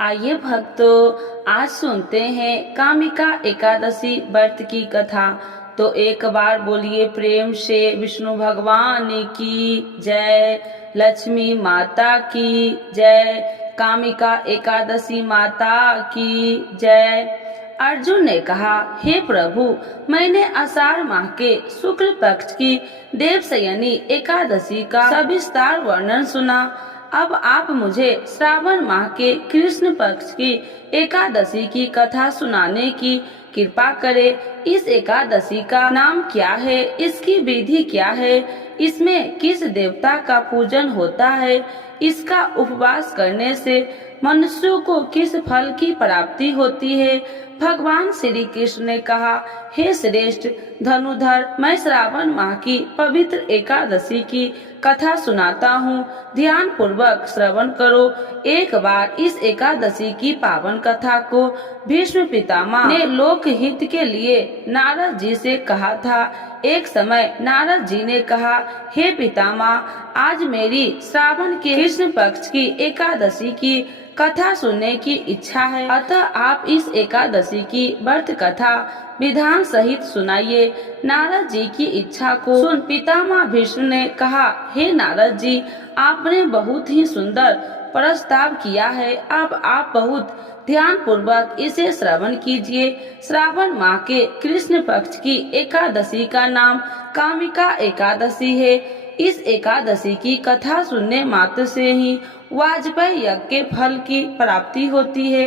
आइए भक्तों, आज सुनते हैं कामिका एकादशी व्रत की कथा। तो एक बार बोलिए प्रेम से विष्णु भगवान की जय, लक्ष्मी माता की जय, कामिका एकादशी माता की जय। अर्जुन ने कहा, हे प्रभु, मैंने आषाढ़ माह के शुक्ल पक्ष की देवशयनी एकादशी का सविस्तार वर्णन सुना। अब आप मुझे श्रावण माह के कृष्ण पक्ष की एकादशी की कथा सुनाने की कृपा करें। इस एकादशी का नाम क्या है, इसकी विधि क्या है, इसमें किस देवता का पूजन होता है, इसका उपवास करने से मनुष्यों को किस फल की प्राप्ति होती है। भगवान श्री कृष्ण ने कहा, हे श्रेष्ठ धनुधर, मैं श्रावण माह की पवित्र एकादशी की कथा सुनाता हूँ, ध्यान पूर्वक श्रवण करो। एक बार इस एकादशी की पावन कथा को भीष्म पितामह ने लोक हित के लिए नारद जी से कहा था। एक समय नारद जी ने कहा, हे पितामह, आज मेरी श्रावण के कृष्ण पक्ष की एकादशी की कथा सुनने की इच्छा है, अतः आप इस एकादशी की व्रत कथा विधान सहित सुनाइए। नारद जी की इच्छा को सुन पितामह भीष्म ने कहा, हे नारद जी, आपने बहुत ही सुंदर प्रस्ताव किया है। अब आप बहुत ध्यान पूर्वक इसे श्रवण कीजिए। श्रावण माह के कृष्ण पक्ष की एकादशी का नाम कामिका एकादशी है। इस एकादशी की कथा सुनने मात्र से ही वाजपेयी यज्ञ के फल की प्राप्ति होती है।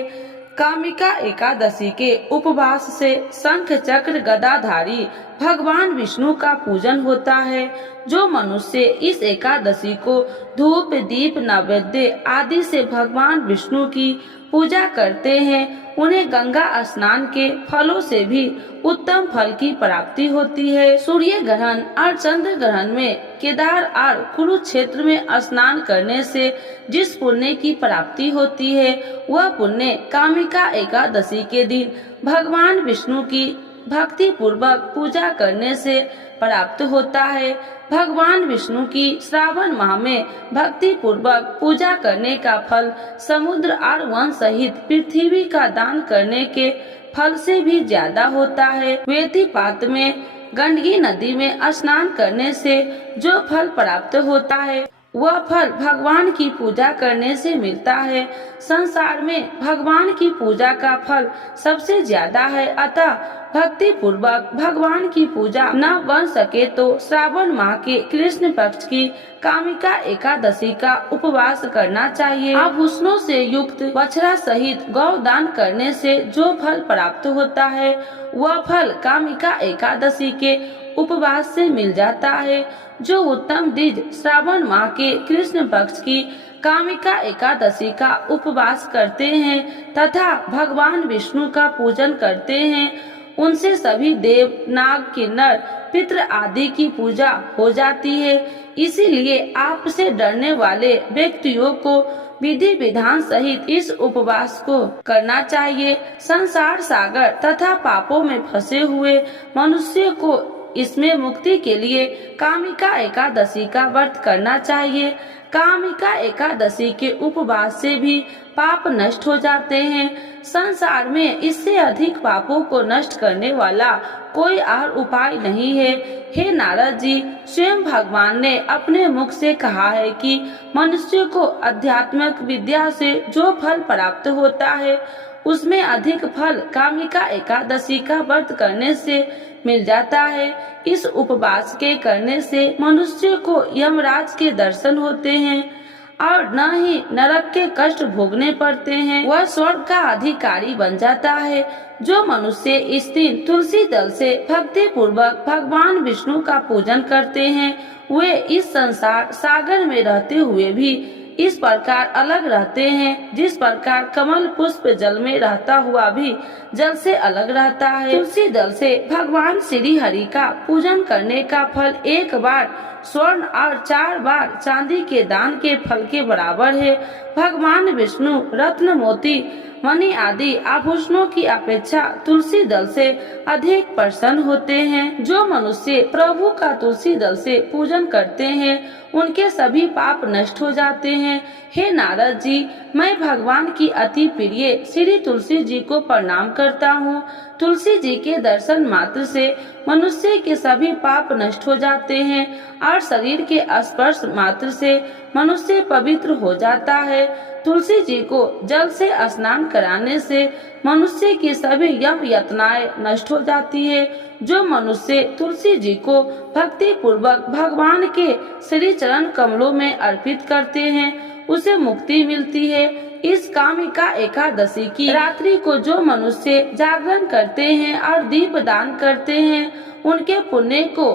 कामिका एकादशी के उपवास से शंख चक्र गदाधारी भगवान विष्णु का पूजन होता है। जो मनुष्य इस एकादशी को धूप दीप नैवेद्य आदि से भगवान विष्णु की पूजा करते हैं, उन्हें गंगा स्नान के फलों से भी उत्तम फल की प्राप्ति होती है। सूर्य ग्रहण और चंद्र ग्रहण में केदार और कुरुक्षेत्र में स्नान करने से जिस पुण्य की प्राप्ति होती है, वह पुण्य कामिका एकादशी के दिन भगवान विष्णु की भक्ति पूर्वक पूजा करने से प्राप्त होता है। भगवान विष्णु की श्रावण माह में भक्ति पूर्वक पूजा करने का फल समुद्र और वन सहित पृथ्वी का दान करने के फल से भी ज्यादा होता है। वेतिपात में गंडकी नदी में स्नान करने से जो फल प्राप्त होता है, वह फल भगवान की पूजा करने से मिलता है। संसार में भगवान की पूजा का फल सबसे ज्यादा है, अतः भक्ति पूर्वक भगवान की पूजा न बन सके तो श्रावण माह के कृष्ण पक्ष की कामिका एकादशी का उपवास करना चाहिए। आभूषणों से युक्त बछड़ा सहित गौ दान करने से जो फल प्राप्त होता है, वह फल कामिका एकादशी के उपवास से मिल जाता है। जो उत्तम द्विज श्रावण माह के कृष्ण पक्ष की कामिका एकादशी का उपवास करते हैं तथा भगवान विष्णु का पूजन करते हैं, उनसे सभी देव नाग किन्नर पितृ आदि की पूजा हो जाती है। इसीलिए आपसे डरने वाले व्यक्तियों को विधि विधान सहित इस उपवास को करना चाहिए। संसार सागर तथा पापों में फंसे हुए मनुष्य को इसमें मुक्ति के लिए कामिका एकादशी का व्रत करना चाहिए। कामिका एकादशी के उपवास से भी पाप नष्ट हो जाते हैं। संसार में इससे अधिक पापों को नष्ट करने वाला कोई और उपाय नहीं है। हे नारद जी, स्वयं भगवान ने अपने मुख से कहा है कि मनुष्य को आध्यात्मिक विद्या से जो फल प्राप्त होता है, उसमें अधिक फल कामिका एकादशी का व्रत करने से मिल जाता है। इस उपवास के करने से मनुष्य को यमराज के दर्शन होते हैं और न ही नरक के कष्ट भोगने पड़ते हैं, वह स्वर्ग का अधिकारी बन जाता है। जो मनुष्य इस दिन तुलसी दल से भक्ति पूर्वक भगवान विष्णु का पूजन करते हैं, वे इस संसार सागर में रहते हुए भी इस प्रकार अलग रहते हैं, जिस प्रकार कमल पुष्प जल में रहता हुआ भी जल से अलग रहता है। तुलसी दल से भगवान श्री हरि का पूजन करने का फल एक बार स्वर्ण और 4 बार चांदी के दान के फल के बराबर है। भगवान विष्णु रत्न मोती मणि आदि आभूषणों की अपेक्षा तुलसी दल से अधिक प्रसन्न होते हैं। जो मनुष्य प्रभु का तुलसी दल से पूजन करते हैं उनके सभी पाप नष्ट हो जाते हैं। हे नारद जी, मैं भगवान की अति प्रिय श्री तुलसी जी को प्रणाम करता हूँ। तुलसी जी के दर्शन मात्र से मनुष्य के सभी पाप नष्ट हो जाते हैं और शरीर के स्पर्श मात्र से मनुष्य पवित्र हो जाता है। तुलसी जी को जल से स्नान कराने से मनुष्य की सभी यम यातनाएं नष्ट हो जाती है। जो मनुष्य तुलसी जी को भक्ति पूर्वक भगवान के श्री चरण कमलों में अर्पित करते हैं उसे मुक्ति मिलती है। इस कामिका एकादशी की रात्रि को जो मनुष्य जागरण करते हैं और दीप दान करते हैं उनके पुण्य को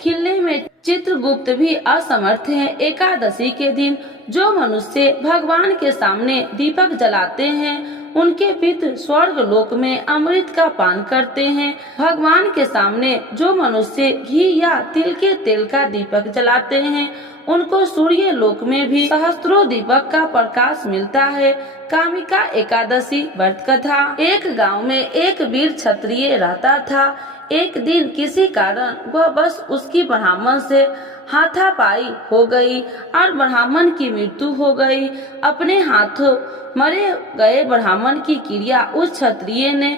खिलने में चित्रगुप्त भी असमर्थ है। एकादशी के दिन जो मनुष्य भगवान के सामने दीपक जलाते हैं उनके पितृ स्वर्ग लोक में अमृत का पान करते हैं। भगवान के सामने जो मनुष्य घी या तिल के तेल का दीपक जलाते हैं उनको सूर्य लोक में भी सहस्त्रों दीपक का प्रकाश मिलता है। कामिका एकादशी व्रत कथा। एक गांव में एक वीर क्षत्रिय रहता था। एक दिन किसी कारण वह बस उसकी ब्राह्मण से हाथापाई हो गई और ब्राह्मण की मृत्यु हो गई। अपने हाथों मरे गए ब्राह्मण की क्रिया उस क्षत्रिय ने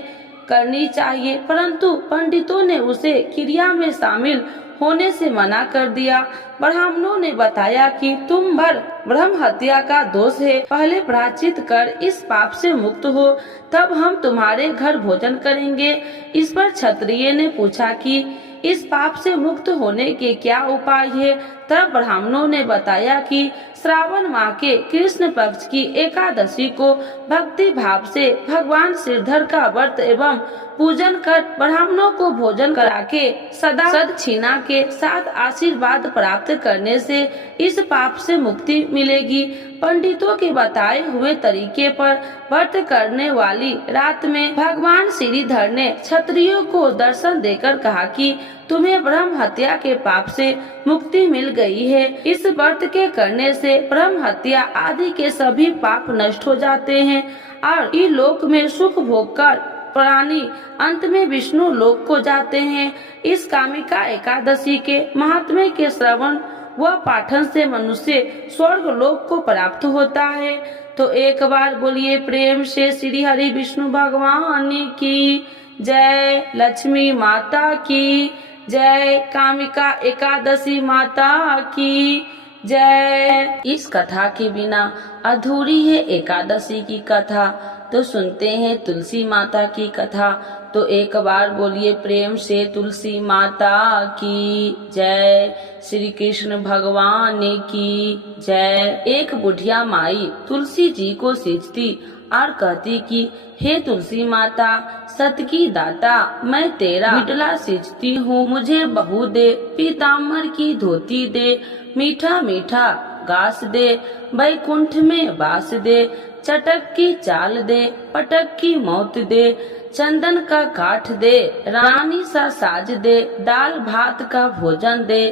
करनी चाहिए, परंतु पंडितों ने उसे क्रिया में शामिल होने से मना कर दिया। ब्राह्मणों ने बताया कि तुम पर ब्रह्म हत्या का दोष है, पहले प्रायश्चित कर इस पाप से मुक्त हो, तब हम तुम्हारे घर भोजन करेंगे। इस पर क्षत्रिय ने पूछा कि इस पाप से मुक्त होने के क्या उपाय है। तब ब्राह्मणों ने बताया कि श्रावण माह के कृष्ण पक्ष की एकादशी को भक्ति भाव से भगवान श्रीधर का व्रत एवं पूजन कर ब्राह्मणों को भोजन करा के सदा सदक्षिणा के साथ आशीर्वाद प्राप्त करने से इस पाप से मुक्ति मिलेगी। पंडितों के बताए हुए तरीके पर व्रत करने वाली रात में भगवान श्रीधर ने क्षत्रियों को दर्शन देकर कहा कि तुम्हें ब्रह्म हत्या के पाप से मुक्ति मिल गई है। इस व्रत के करने से ब्रह्म हत्या आदि के सभी पाप नष्ट हो जाते हैं और इलोक में सुख भोग कर प्राणी अंत में विष्णु लोक को जाते हैं। इस कामिका एकादशी के महात्म्य के श्रवण व पाठन से मनुष्य स्वर्ग लोक को प्राप्त होता है। तो एक बार बोलिए प्रेम से श्री हरि विष्णु भगवान की जय, लक्ष्मी माता की जय, कामिका एकादशी माता की जय। इस कथा के बिना अधूरी है एकादशी की कथा। तो सुनते हैं तुलसी माता की कथा। तो एक बार बोलिए प्रेम से तुलसी माता की जय, श्री कृष्ण भगवान की जय। एक बुढ़िया माई तुलसी जी को सींचती और कहती कि हे तुलसी माता, सत की दाता, मैं तेरा बिटला सींचती हूँ, मुझे बहू दे, पीताम्बर की धोती दे, मीठा मीठा घास दे, बैकुंठ में वास दे, चटक की चाल दे, पटक की मौत दे, चंदन का काठ दे, रानी सा साज दे, दाल भात का भोजन दे,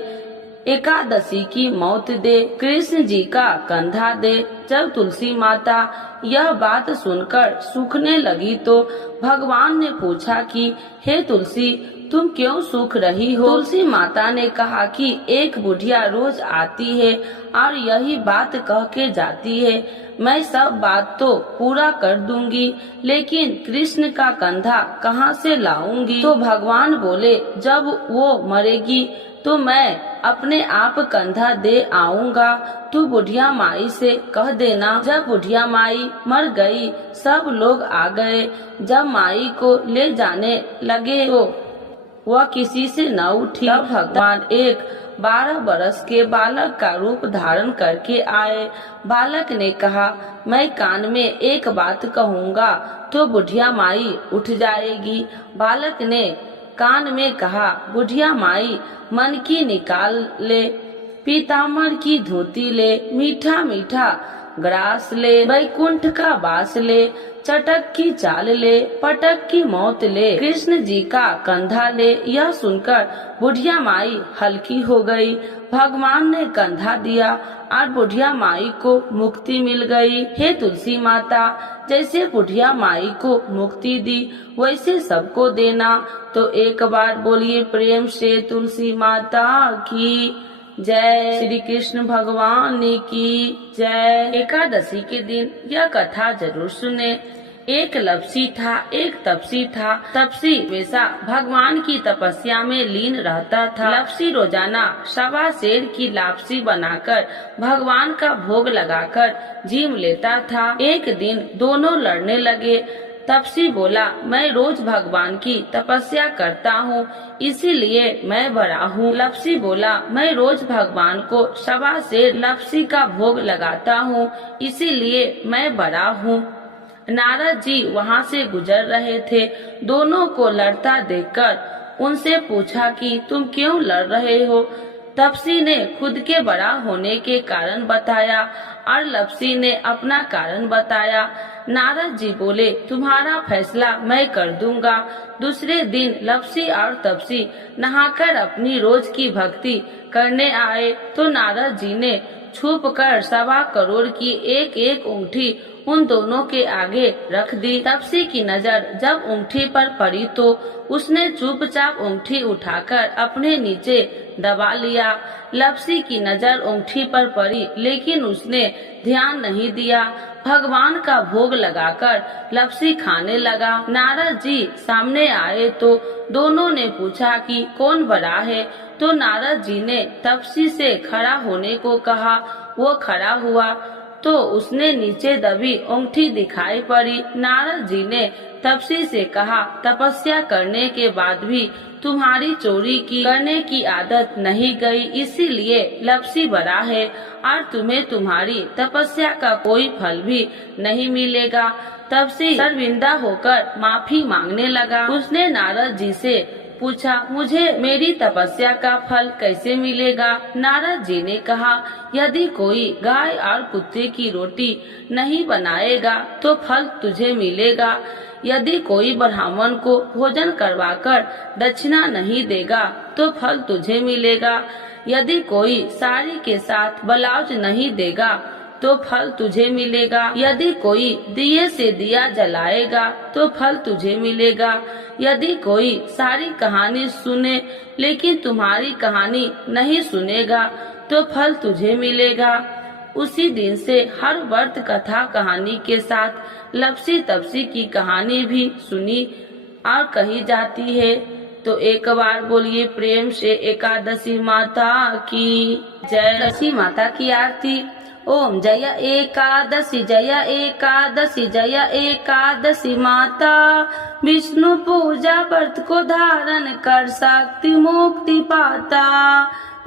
एकादशी की मौत दे, कृष्ण जी का कंधा दे। जब तुलसी माता यह बात सुनकर सूखने लगी तो भगवान ने पूछा कि हे तुलसी, तुम क्यों सूख रही हो? तुलसी माता ने कहा कि एक बुढ़िया रोज आती है और यही बात कह के जाती है, मैं सब बात तो पूरा कर दूंगी, लेकिन कृष्ण का कंधा कहाँ से लाऊंगी? तो भगवान बोले, जब वो मरेगी तो मैं अपने आप कंधा दे आऊंगा, तू बुढ़िया माई से कह देना। जब बुढ़िया माई मर गई सब लोग आ गए। जब माई को ले जाने लगे तो वह किसी से न उठी। तब भगवान एक 12 बरस के बालक का रूप धारण करके आए। बालक ने कहा, मैं कान में एक बात कहूँगा तो बुढ़िया माई उठ जाएगी। बालक ने कान में कहा, बुढ़िया माई मन की निकाल ले, पीताम्बर की धोती ले, मीठा मीठा ग्रास ले, वैकुंठ का वास ले, चटक की चाल ले, पटक की मौत ले, कृष्ण जी का कंधा ले। यह सुनकर बुढ़िया माई हल्की हो गई। भगवान ने कंधा दिया और बुढ़िया माई को मुक्ति मिल गई। हे तुलसी माता, जैसे बुढ़िया माई को मुक्ति दी वैसे सबको देना। तो एक बार बोलिए प्रेम से तुलसी माता की जय। श्री कृष्ण भगवान की जय। एकादशी के दिन यह कथा जरूर सुने। एक लपसी था, एक तपसी था। तपसी हमेशा भगवान की तपस्या में लीन रहता था। लपसी रोजाना 1.25 सेर की लापसी बनाकर भगवान का भोग लगाकर जीम लेता था। एक दिन दोनों लड़ने लगे। तपसी बोला, मैं रोज भगवान की तपस्या करता हूँ, इसीलिए मैं बड़ा हूँ। लपसी बोला, मैं रोज भगवान को 1.25 सेर लपसी का भोग लगाता हूँ, इसीलिए मैं बड़ा हूँ। नारद जी वहाँ से गुजर रहे थे। दोनों को लड़ता देखकर उनसे पूछा कि तुम क्यों लड़ रहे हो। तपसी ने खुद के बड़ा होने के कारण बताया और लपसी ने अपना कारण बताया। नारद जी बोले, तुम्हारा फैसला मैं कर दूंगा। दूसरे दिन लपसी और तपसी नहाकर अपनी रोज की भक्ति करने आए तो नारद जी ने छुप कर 1.25 करोड़ की एक एक अंगूठी उन दोनों के आगे रख दी। तपसी की नजर जब अंगूठी पर पड़ी तो उसने चुपचाप अंगूठी उठाकर अपने नीचे दबा लिया। लपसी की नजर अंगूठी पर पड़ी लेकिन उसने ध्यान नहीं दिया। भगवान का भोग लगाकर लपसी खाने लगा। नारद जी सामने आए तो दोनों ने पूछा कि कौन बड़ा है। तो नारद जी ने तपसी से खड़ा होने को कहा। वो खड़ा हुआ तो उसने नीचे दबी अंगूठी दिखाई पड़ी। नारद जी ने तपसी से कहा, तपस्या करने के बाद भी तुम्हारी चोरी करने की आदत नहीं गई, इसीलिए लपसी बड़ा है और तुम्हें तुम्हारी तपस्या का कोई फल भी नहीं मिलेगा। तपसी शर्मिंदा होकर माफी मांगने लगा। उसने नारद जी से पूछा, मुझे मेरी तपस्या का फल कैसे मिलेगा। नारद जी ने कहा, यदि कोई गाय और कुत्ते की रोटी नहीं बनाएगा तो फल तुझे मिलेगा। यदि कोई ब्राह्मण को भोजन करवाकर दक्षिणा नहीं देगा तो फल तुझे मिलेगा। यदि कोई साड़ी के साथ ब्लाउज नहीं देगा तो फल तुझे मिलेगा। यदि कोई दिए से दिया जलाएगा तो फल तुझे मिलेगा। यदि कोई सारी कहानी सुने लेकिन तुम्हारी कहानी नहीं सुनेगा तो फल तुझे मिलेगा। उसी दिन से हर व्रत कथा कहानी के साथ लपसी तपसी की कहानी भी सुनी और कही जाती है। तो एक बार बोलिए प्रेम से एकादशी माता की जय। एकादशी माता की आरती। ओम जय एकादशी जय एकादशी जय एकादशी माता। विष्णु पूजा व्रत को धारण कर शक्ति मुक्ति पाता।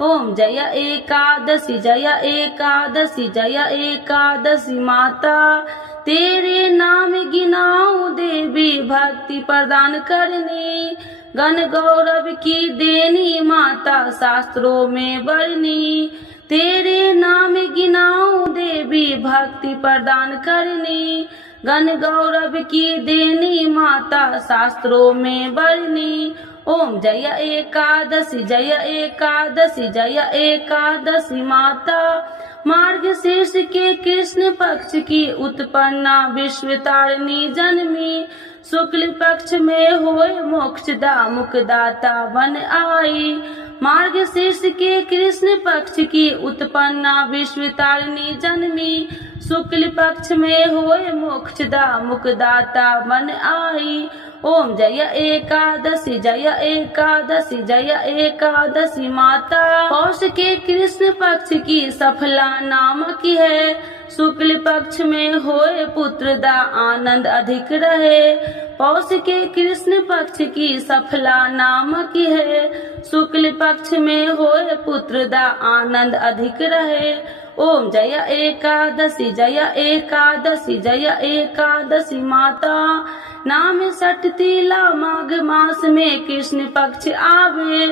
ओम जय एकादशी जय एकादशी जय एकादशी माता। तेरे नाम गिनाऊं देवी भक्ति प्रदान करनी। गण गौरव की देनी माता शास्त्रों में वर्णी। तेरे नाम गिनाऊं देवी भक्ति प्रदान करनी। गण गौरव की देनी माता शास्त्रों में वर्णी। ओम जय एकादशी जय एकादशी जय एकादशी माता। मार्गशीर्ष के कृष्ण पक्ष की उत्पन्ना विश्व तारिणी जन्मी। शुक्ल पक्ष में होए मोक्षदा मुक्तिदाता बन आई। मार्गशीर्ष के कृष्ण पक्ष की उत्पन्ना विश्व तारिणी जन्मी। शुक्ल पक्ष में होए मोक्षदा मुक्तिदाता बन आई। ओम जय एकादशी जय एकादशी जय एकादशी माता। पौष के कृष्ण पक्ष की सफला नामक है। शुक्ल पक्ष में होए पुत्र दा आनंद अधिक रहे। पौष के कृष्ण पक्ष की सफला नामक है। शुक्ल पक्ष में होए पुत्र दा आनंद अधिक रहे। ओम जय एकादशी जय एकादशी जय एकादशी माता। नाम सठ तिला माघ मास में कृष्ण पक्ष आवे।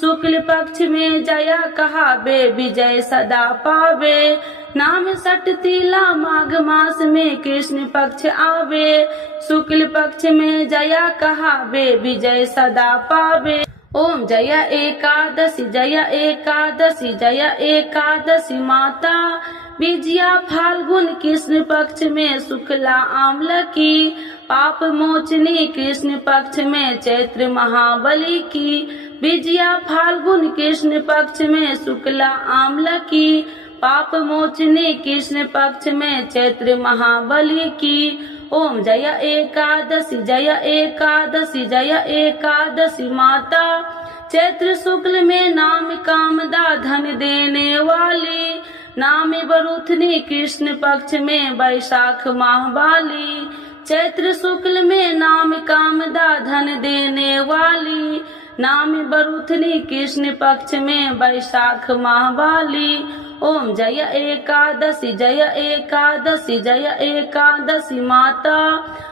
शुक्ल पक्ष में जया कहावे विजय सदा पावे। नाम सटतीला माघ मास में कृष्ण पक्ष आवे, शुक्ल पक्ष में जया कहावे, विजय सदा पावे। ओम जय एकादशी जय एकादशी जय एकादशी माता, विजया फाल्गुन कृष्ण पक्ष में शुक्ला आम्ल की, पाप मोचनी कृष्ण पक्ष में चैत्र महाबली की, विजया फाल्गुन कृष्ण पक्ष में शुक्ला आम्ल की, पाप मोचनी कृष्ण पक्ष में चैत्र महाबली की। ओम जय एकादशी जय एकादशी जय एकादशी माता, चैत्र शुक्ल में नाम कामदा धन देने वाली, नाम बरुथनी कृष्ण पक्ष में वैशाख माह वाली, चैत्र शुक्ल में नाम कामदा धन देने वाली, नाम बरुथनी कृष्ण पक्ष में वैशाख माह वाली। ओम जय एकादशी जय एकादशी जय एकादशी माता,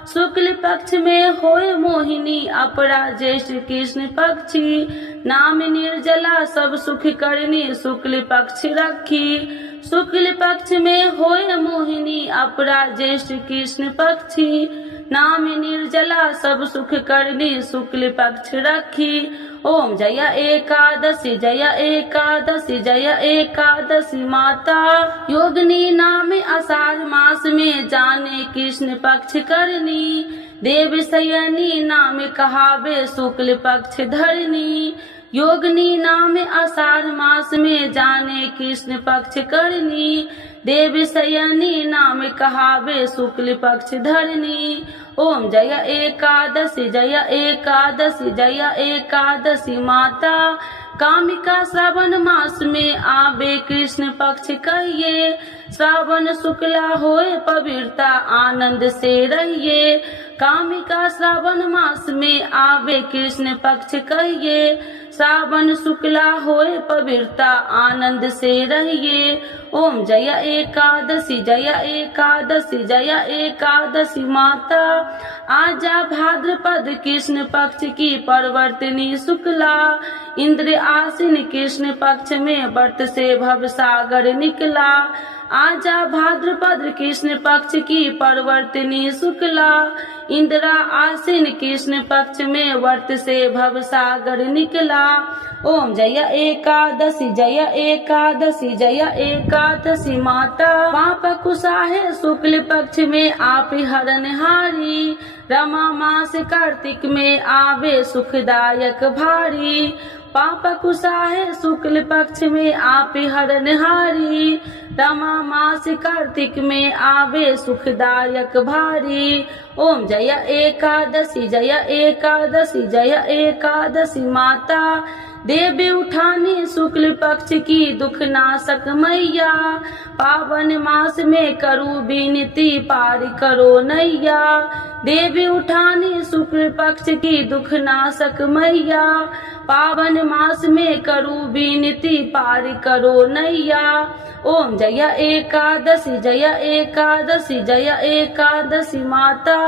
शुक्ल पक्ष में होए मोहिनी अपरा ज्येष्ठ कृष्ण पक्षी, नाम निर्जला सब सुख करनी शुक्ल पक्ष रखी, शुक्ल पक्ष में होए मोहिनी अपरा ज्येष्ठ कृष्ण पक्षी, नाम निर्जला सब सुख करनी शुक्ल पक्ष रखी। ओम जय एकादशी जय एकादशी जय एकादशी माता, योगिनी नाम आषाढ़ मास में जाने कृष्ण पक्ष करनी, देव शयनी नाम कहावे शुक्ल पक्ष धरनी, योगिनी नाम आषाढ़ मास में जाने कृष्ण पक्ष करनी, देव शयनी नाम कहावे शुक्ल पक्ष धरनी। ओम जय एकादशी जय एकादशी जय एकादशी माता, कामिका श्रावण मास में आवे कृष्ण पक्ष कहिए, श्रावण शुक्ला होए पवित्रता आनंद से रहिए, कामिका श्रावण मास में आवे कृष्ण पक्ष कहिए, श्रावण शुक्ला होए पवित्रता आनंद से रहिए। ओम जय एकादशी जय एकादशी जय एकादशी माता, आजा भाद्रपद कृष्ण पक्ष की परवर्तनी शुक्ला, इंद्र आसीन कृष्ण पक्ष में व्रत से भव सागर निकला, आजा भाद्रपद कृष्ण पक्ष की परवर्तनी शुक्ला, इंद्रा आसीन कृष्ण पक्ष में व्रत से भव सागर निकला। ओम जय एकादशी जय एकादशी जय एकादशी माता, पाप कुसाहे शुक्ल पक्ष में आप हरनहारी, रमा मास कार्तिक में आवे सुखदायक भारी, पाप कुसाहे शुक्ल पक्ष में आप हरनहारी, रमा मास कार्तिक में आवे सुखदायक भारी। ओम जय एकादशी जय एकादशी जय एकादशी माता, देवी उठानी शुक्ल पक्ष की दुख नाशक मैया, पावन मास में करू विनती पार करो नैया, देवी उठानी शुक्ल पक्ष की दुख नाशक मैया, पावन मास में करू विनती पार करो नैया। ओम जय एकादशी जय एकादशी जय एकादशी माता,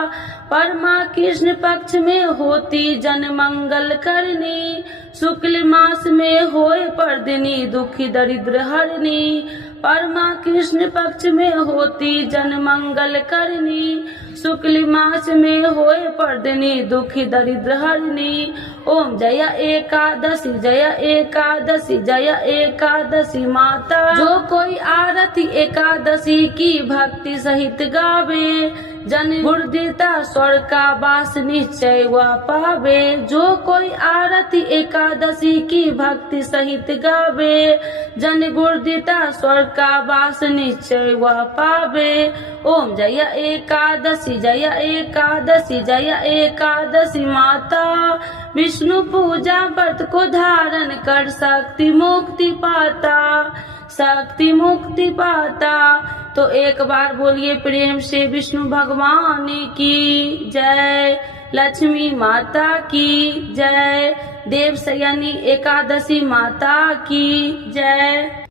परमा कृष्ण पक्ष में होती जन मंगल करनी, शुक्ल मास में होए पर्दिनी दुखी दरिद्र हरनी, परमा कृष्ण पक्ष में होती जन मंगल करनी, शुक्ल मास में होए पर्दिनी दुखी दरिद्र हरनी। ओम जय एकादशी जय एकादशी जय एकादशी माता, जो कोई आरती एकादशी की भक्ति सहित गावे, जन गुरुदेता स्वर्ग का वास निश्चय वह पावे, जो कोई आरती एकादशी की भक्ति सहित गावे, जन गुरुदेता स्वर्ग का वास निश्चय वह पावे। ओम जय एकादशी जय एकादशी जय एकादशी माता, विष्णु पूजा व्रत को धारण कर शक्ति मुक्ति पाता, शक्ति मुक्ति पाता। तो एक बार बोलिए प्रेम से विष्णु भगवान की जय, लक्ष्मी माता की जय, देव शयनी एकादशी माता की जय।